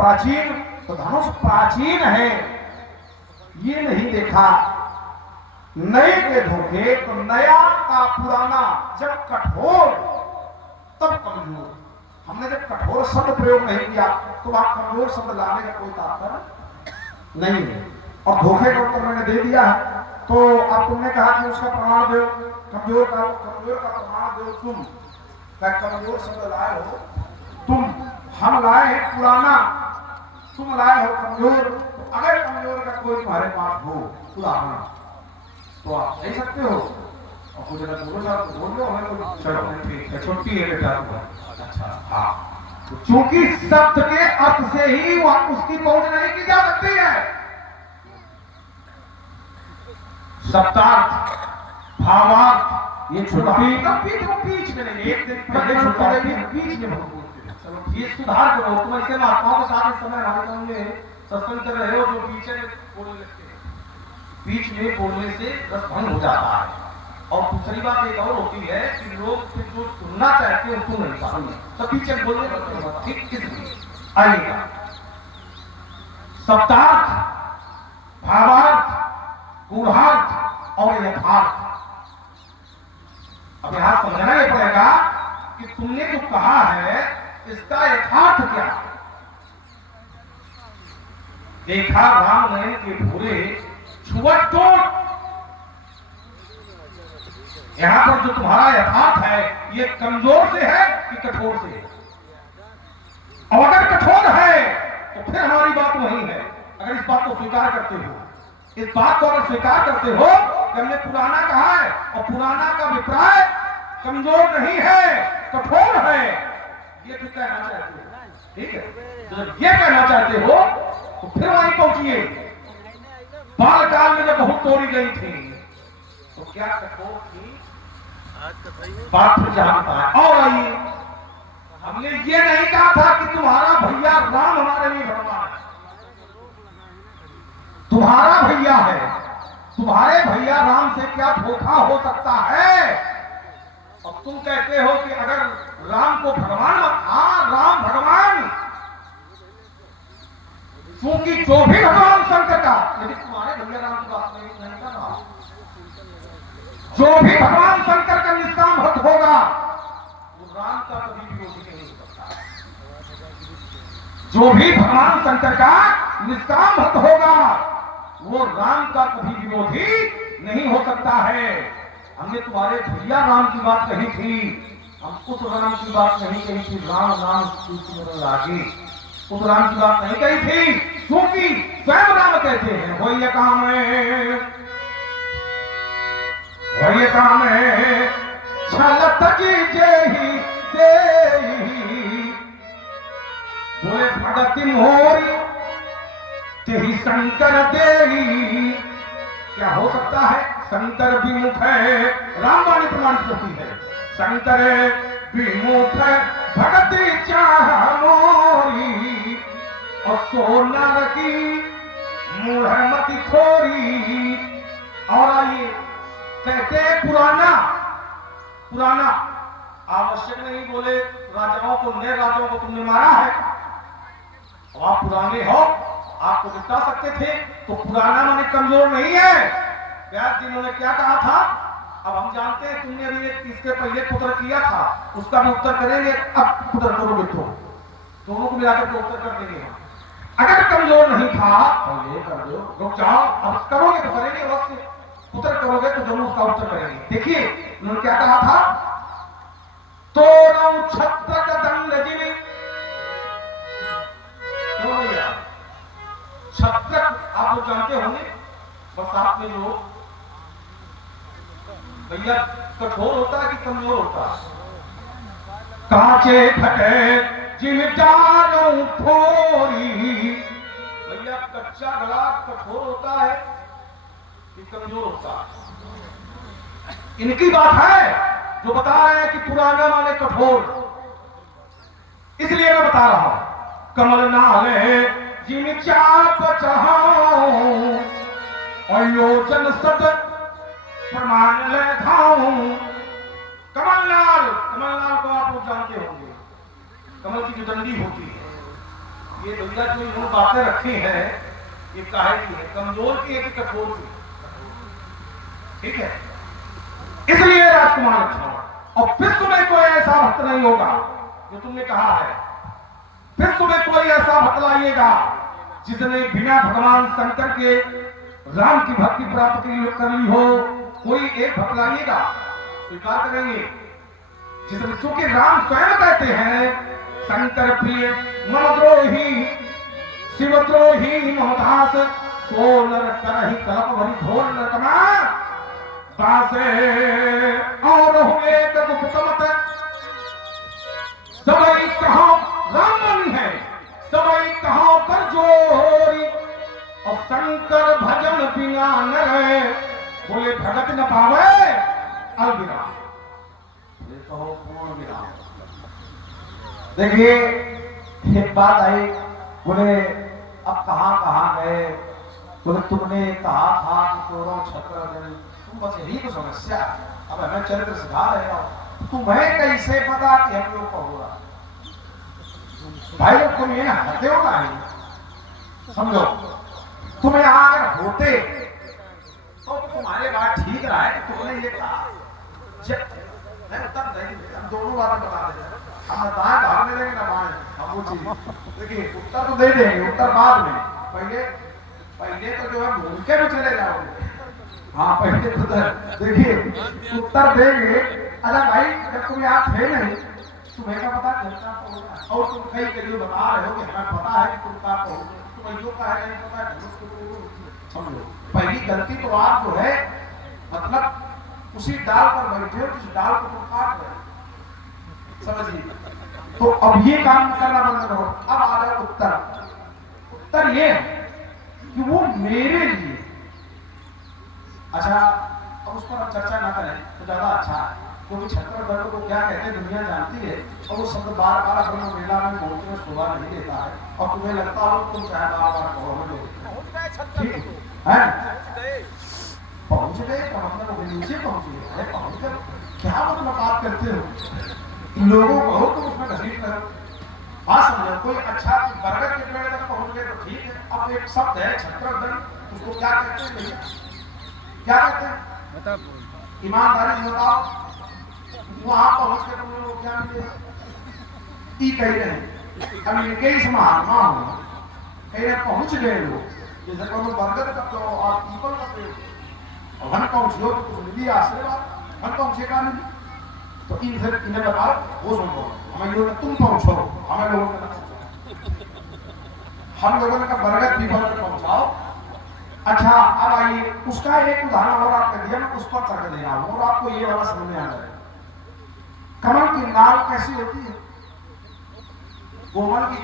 प्राचीन, तो धनुष प्राचीन है ये नहीं देखा। नए के धोखे तो नया का पुराना, जब कठोर तब कमजोर। हमने जब कठोर शब्द प्रयोग नहीं किया तो आप कमजोर शब्द लाने का कोई तात्पर्य नहीं है। और धोखे का उत्तर मैंने दे दिया है। तो अब तुमने कहा कि उसका प्रमाण दो, कमजोर का प्रमाण दो। तुम क्या कमजोर शब्द लाए हो? तुम, हम लाए हैं पुराना, तुम लाए हो कमजोर। तो अगर कमजोर का कोई तुम्हारे पास हो पुराना तो आप ले सकते हो। और कुछ अगर बोलो साहब तो बोल लो, हमें तो चलो ठीक है, छुट्टी है बेटा। अच्छा हाँ, तो चूंकि शब्द के अर्थ से ही वह उसकी पहुंच नहीं की जा सकती है। शब्दार्थ, भावार्थ, ये छुट्टी का बीच में नहीं, एक दिन पहले छुट्टा बीच में बोलते हैं। चलो ये सुधार करो। तुम ऐसे महात्माओं के साथ इस समय हमारे सामने सत्संग कर रहे हो जो पीछे बोलने लगते हैं। बीच में बोलने से रस भंग हो जाता है। और दूसरी बात एक और होती है कि लोग फिर जो सुनना चाहते हैं सुन नहीं पाते, तो पीछे बोलने लगते हैं। ठीक इसलिए आइएगा, शब्दार्थ, भावार्थ, गूढ़ार्थ और यथार्थ। अब यहां समझना यह पड़ेगा कि तुमने जो कहा है इसका यथार्थ क्या है। देखा राम नयन के भूरे छुअट टोट। यहां पर जो तुम्हारा यथार्थ है ये कमजोर से है कि कठोर से है? और अगर कठोर है तो फिर हमारी बात वही है। अगर इस बात को स्वीकार करते हो, इस बात को अगर स्वीकार करते हो कि हमने पुराना कहा है और पुराना का अभिप्राय कमजोर नहीं है, कठोर है, ये फिर कहना चाहते हो, ठीक है? तो ये कहना चाहते हो तो फिर वहीं पहुंचिए। बालकाल में जब बहुत तोड़ी गई थी तो क्या कठोर थी बात फिर जानता है। और आइए, हमने ये नहीं कहा था कि तुम्हारा भैया राम हमारे लिए भगवान है। तुम्हारा भैया है, तुम्हारे भैया राम से क्या धोखा हो सकता है? और तुम कहते हो कि अगर राम को भगवान, हाँ राम भगवान, क्योंकि जो भी भगवान शंकर का, लेकिन तुम्हारे भैया राम की बात नहीं कर रहा। जो भी भगवान शंकर का निष्काम भक्त होगा वो राम का कभी विरोधी नहीं हो सकता। जो भी भगवान शंकर का निष्काम भक्त होगा वो राम का कभी विरोधी नहीं हो सकता है। हमने तुम्हारे भैया राम की बात कही थी, हम उस राम की बात नहीं कही थी। राम नाम लागे उस राम की बात नहीं कही थी, क्योंकि स्वयं राम कहते हैं वही काम है, वही काम है छलत की जेही से बोले भगति मोरी तेही शंकर देही। क्या हो सकता है? शंकर विमुख है, रामवाणी प्रमाणित करती है। शंकर विमुख भगति चाह मोरी और सोनर की मूढ़मति थोरी। और आइए कहते पुराना, पुराना आवश्यक नहीं बोले राजाओं को, नए राजाओं को तुमने मारा है और आप पुराने हो, आपको निपटा सकते थे। तो पुराना माने कमजोर नहीं है। व्यास जी ने क्या कहा था? अब हम जानते हैं तुमने अभी इसके पहले पुत्र किया था, उसका भी उत्तर करेंगे। अब पुत्र करोगे तो दोनों को मिलाकर के उत्तर कर देंगे। अगर कमजोर नहीं था तो ये कर दो, रुक जाओ, अब करोगे तो करेंगे, अवश्य उत्तर करोगे तो जरूर उसका उत्तर करेंगे। देखिए उन्होंने क्या कहा था? तो छत्र का दंड जिन्हें छत्र आप लोग जानते होंगे, बरसात में जो भैया कठोर होता है कि कमजोर होता है? कांचे फटे जिन जानो थोड़ी। भैया कच्चा गला कठोर होता है कि कमजोर होता है? इनकी बात है जो बता रहे हैं कि पुराना माने कठोर। इसलिए मैं बता रहा हूं, कमल नाले जिन चाप चाहूं और योजन सद प्रमाण ले खाऊं। कमलनाल, कमलनाल को आप लोग जानते होंगे, कमल की जो डंडी होती है ये भैया जो इन्होंने बातें रखी हैं ये काहे की है, कमजोर की है कि कठोर की? ठीक है, इसलिए राजकुमार लक्ष्मण, और विश्व में कोई ऐसा भक्त नहीं होगा जो तुमने कहा है, विश्व में कोई ऐसा भक्त लाइएगा जिसने बिना भगवान शंकर के राम की भक्ति प्राप्त कर ली हो। कोई एक भक्त लाइएगा, स्वीकार करेंगे, जिसमें चूंकि राम स्वयं कहते हैं शंकर प्रिय मम द्रोही शिवद्रोही ममदास सो नर करहि कलप भरी घोर नरकमा बासे और हुए गुप्तमत सबई कहो रामन है सबई कहो कर जोरी और शंकर भजन बिना न रहे बोले भगत न पावे अलविराम। कहो पूर्ण विराम। देखिए एक बात आई, बोले अब कहाँ कहाँ गए, बोले तुमने कहा था कि तोड़ो छत्र दिन, तुम बस यही तो समस्या। अब हमें चरित्र सिखा रहे हो, तुम्हें कैसे पता कि हम लोग को होगा? भाई लोग तुम ये ना हटते हो ना, समझो तुम यहाँ अगर होते तो तुम्हारे बात ठीक रहा है कि तुमने ये कहा। नहीं उत्तर नहीं, हम दोनों बातें बता देते, हम दाएं भागने देंगे ना बाएं, हम वो चीज देखिए उत्तर तो दे देंगे, उत्तर बाद में, पहले तो जो है भूल के भी चले जाओगे। हाँ पहले तो देखिए उत्तर देंगे। अच्छा भाई जब तुम यहाँ थे नहीं तुम्हें क्या पता चलता होगा, और तुम कई कहीं बता रहे हो कि हमें पता है कि तुम का कहोगे, तुम्हें जो कहा नहीं पता है समझो। पहली गलती तो आप जो है मतलब उसी डाल पर बैठे हो जिस डाल को तुम काट रहे हो, समझिए। तो अब ये काम करना बंद करो। अब आ जाए उत्तर। उत्तर ये है कि वो मेरे लिए, अच्छा अब उस पर हम चर्चा ना करें तो ज्यादा अच्छा है, क्योंकि छत्तीसगढ़ को क्या कहते हैं दुनिया जानती है, और वो शब्द बार बार अपने मेला में बोलते में शोभा नहीं देता है, और तुम्हें लगता हो तुम चाहे बार बार कहो ठीक है। पहुंच गए तो मतलब नीचे पहुंचे, पहुंच गए क्या मतलब बात करते हो, लोगों को हो तो उसमें घसीट करो। बात समझो, कोई अच्छा बरगद के पेड़ तक पहुंच गए तो ठीक है। अब एक शब्द है छत्तीसगढ़, उसको क्या कहते हैं भैया, क्या कहते हैं ईमानदारी से बताओ, वहां पहुंच के तुम लोगों को क्या मिलेगा? ई कह रहे हैं अब इनके ही महात्मा हो कह रहे पहुंच गए लोग, जैसे कोई बरगद का तो आप पीपल का पेड़ वन पहुंचो तो कुछ मिली आशीर्वाद, वन पहुंचेगा नहीं तो इन्हें बताओ वो सुनो, हमें लोग तुम पहुंचो, हमें लोगों ने हम लोगों ने कहा बरगद पीपल तक पहुंचाओ। अच्छा अब आइए उसका एक उदाहरण और आपने दिया, मैं उस पर तर्क दे रहा हूं और आपको ये वाला समझ में आ जाएगा। कमल की नाल कैसी होती है? कोमल की